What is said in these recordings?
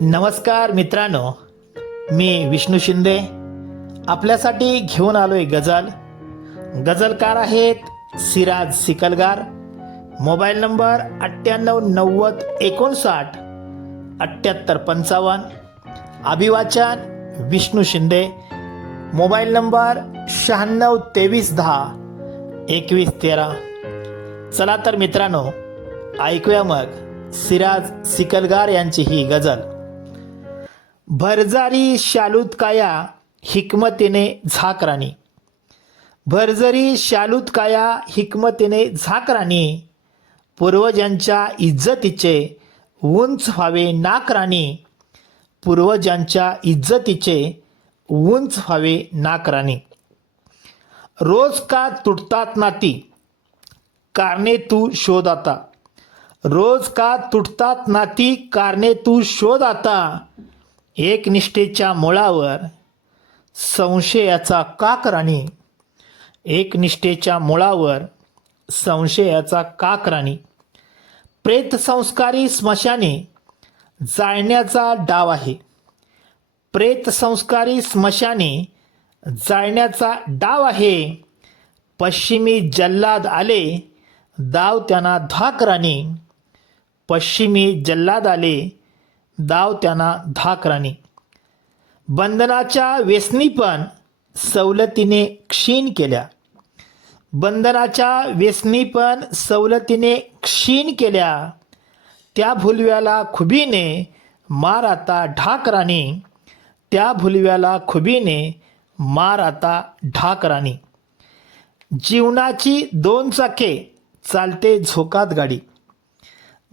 नमस्कार मित्रांनो, मी विष्णू शिंदे आपल्यासाठी घेऊन आलोय गझल. गझलकार आहेत सिराज सिकलगार. Mobile number 9890597855. अभिवाचन विष्णू शिंदे. Mobile number 9623102113. चला तर मित्रांनो, ऐकूया मग सिराज सिकलगार यांची ही गझल. भरजारी शालूत काया हिकमतीने झाकराणी. भरजरी शालूत काया हिकमतीने झाकराणी. पूर्वजांच्या इज्जतीचे उंच व्हावे नाकराणी. पूर्वजांच्या इज्जतीचे उंच व्हावे नाकराणी. रोज का तुटतात नाती कारणे तू शोध आता. रोज का तुटतात नाती कारणे तू शोध आता. एकनिष्ठेच्या मुळावर संशयाचा काकराणी. एकनिष्ठेच्या मुळावर संशयाचा काकराणी. प्रेत संस्कारी स्मशाने जाळण्याचा डाव आहे. प्रेत संस्कारी स्मशाने जाळण्याचा डाव आहे. पश्चिमी जल्लाद आले दाव त्यांना धाकराणी. पश्चिमी जल्लाद आले दाव त्यांना धाकराणी. बंधनाच्या व्यसनीपण सवलतीने क्षीण केल्या. बंधनाच्या व्यसनीपण सवलतीने क्षीण केल्या. त्या भुलव्याला खुबीने मार आता ढाकराणी. त्या भुलव्याला खुबीने मार आता ढाकराणी. जीवनाची दोन चाके चालते झोकात गाडी.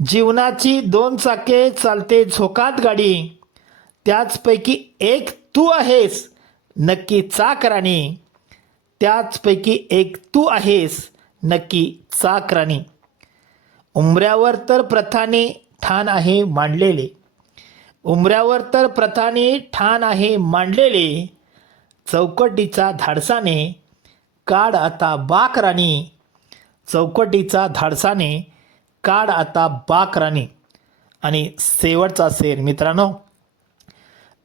जीवनाची दोन चाके चालते झोकात गाडी. त्याचपैकी एक तू आहेस नक्की चाकराणी. त्याचपैकी एक तू आहेस नक्की चाकराणी. उंबऱ्यावर तर प्रथाने ठाण आहे मांडलेले. उंबऱ्यावर तर प्रथाने ठाण आहे मांडलेले. चौकटीचा धाडसाने काढ आता बाकराणी. चौकटीचा धाडसाने काढ आता बाकराणी. आणि शेवटचा शेर मित्रांनो.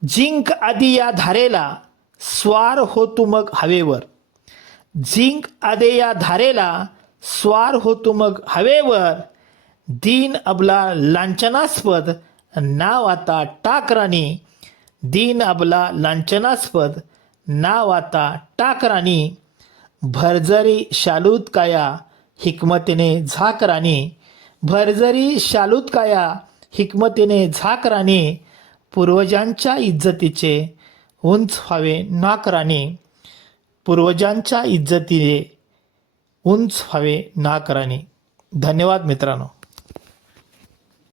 जिंक आधी या धारेला स्वार हो तू मग हवेवर. जिंक आधी या धारेला स्वार हो तू मग हवेवर. दीन अबला लांछनास्पद नाव आता टाकराणी. दीन अबला लांछनास्पद नाव आता टाकराणी. भरजरी शालूत काया हिकमतीने झाकराणी. भरजरी शालूत काया हिकमतीने झाकराणी. पूर्वजांच्या इज्जतीचे उंच व्हावे नाकराणी. पूर्वजांच्या इज्जतीने उंच व्हावे नाकराणी. धन्यवाद मित्रांनो.